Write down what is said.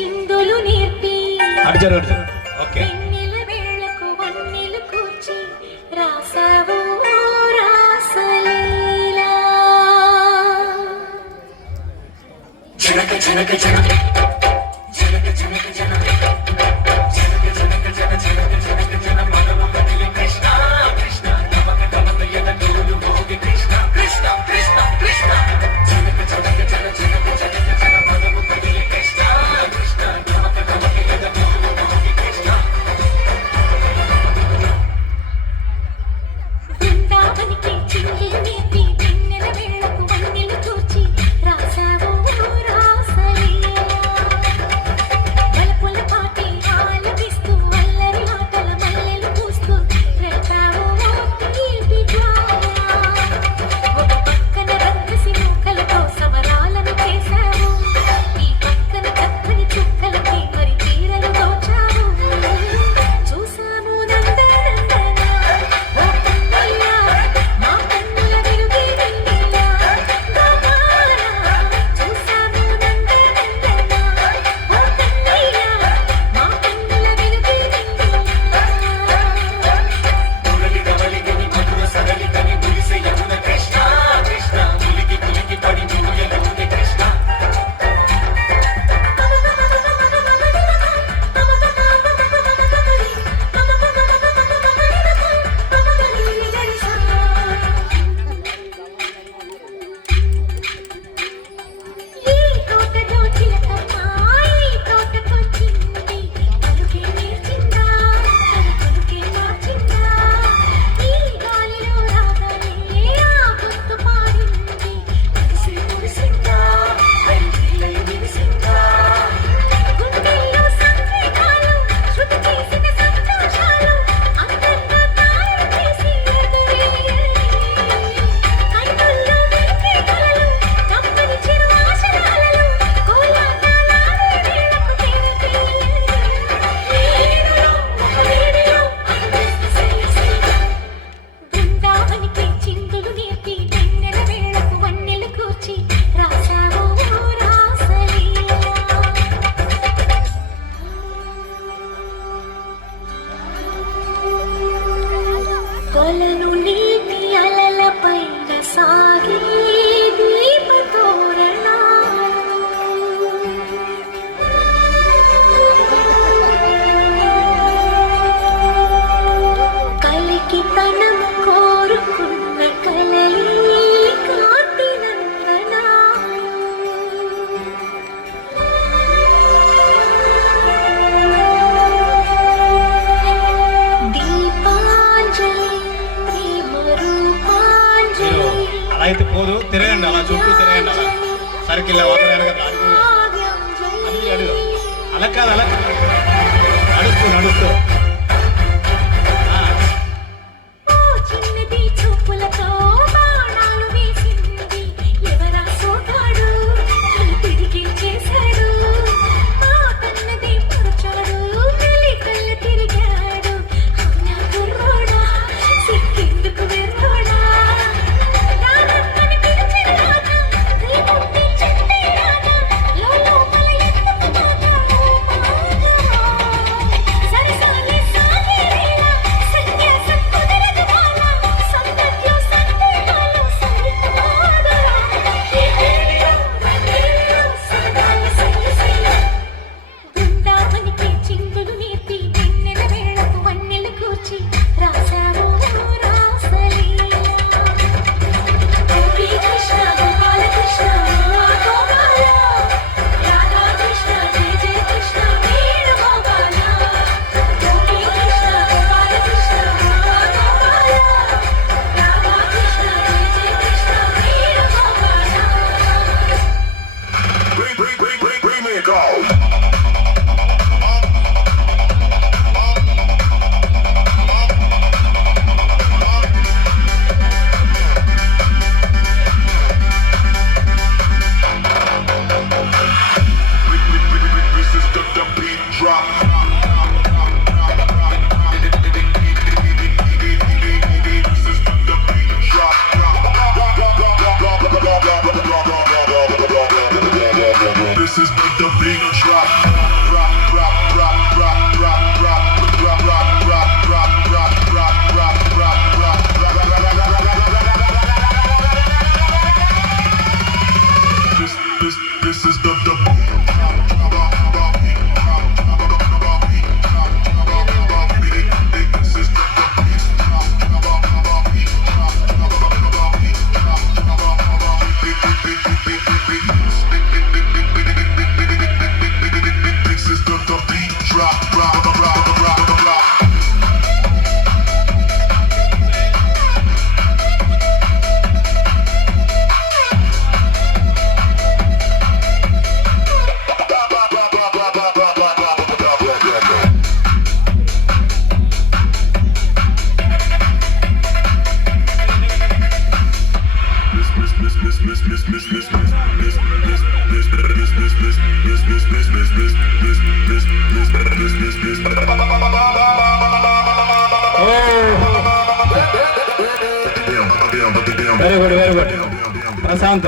చిందులు నేర్పి ఓకే వెన్నెల వేళకు వన్నెలు కూర్చి రాసావు రాసలీలా జనక జనక జనక జనక జనక జనక జనక జనక జన జనక జనక జన మనమ కదిలి కృష్ణ కృష్ణ నమక నమక యద డోలు మోగి కృష్ణ కృష్ణ కృష్ణ కృష్ణ జనక జనక జన జనక జనక జన మనమ కదిలి కృష్ణ కృష్ణ నమక నమక యద డోలు మోగి కృష్ణ బృందావనికి చిందులు నేర్పి వెన్నెల వేళకు వన్నెలు కూర్చి రాసావు రాసలీలా బలపుల పాటి ఆలపిస్తూ అల్లరి మాటల మల్లెలు పూస్తూ రేపావు తీపి జ్వాల ఒక పక్కన రక్కసి మూకలతో సమరాలను చేశావు ఈ పక్కన చక్కని చుక్కలకి మరి చీరలు దోచావు చూసాము నందనందన ఓ కన్నయ్య మా కన్నుల వెలుగే వెన్నెల గోపాల చూసాము నందనందన ఓ కన్నయ్య మా కన్నుల వెలుగే వెన్నెల మురళి గవలిగిని మధుర సరళికని మురిసె యమున కృష్ణ కృష్ణ కులికి కులికి పడి మురియలుగే కృష్ణ ఈ తోటలో చిలకమ్మ ఈ తోటకొచ్చింది పలుకే నేర్చిందా పలుకే మార్చిందా ఈ గాలిలో రాగాలే ఆ గొంతు పాడింది మురిసి మురిసిందా హైలై విరిసిందా గుండెల్లో సంకేతాలు శృతి చేసిన సంతోషాలు అందంగా తాళం చేసి కన్నుల్లో వెలిగే కలలు కమ్మని చిరు ఆశయాలలో కోలాటాలాడే వేళకు తెరపి ఏడులో ఒక వేడిలో బృందావనికి చిందులు నేర్పి వెన్నెల వేళకు వన్నెలు కూర్చి రాసావు రాసలీలా కొలను నీటి అలలపైన సాగే దీపతోరణాలు కలికి తనము కోరుకున్న కలలే కాంతినందనా దీపాంజలి ప్రేమ రూపాంజలి అలా అయితే పోదు తిరగండి అలా చుట్టూ తిరగండి అలా సర్కిల్ అది అడుగు అలా కాదు అలా నడుస్తూ నడుస్తూ ఓ చిన్నది చూపులతో బాణాలు వేసింది ఎవరా సోటాడు తిరిగి చేశాడు ఆ కన్నది పరచాడు మెల్లి కళ్ళ తిరిగాడు అవునా కుర్రోడా సిక్కేందుకు వెర్రోడా నానమ్మని పిలిచినాక రేపుట్టి చెట్టేరాక లోపల ఎందుకు మాట సరసాలే వెరీ గుడ్ ప్రశాంత్.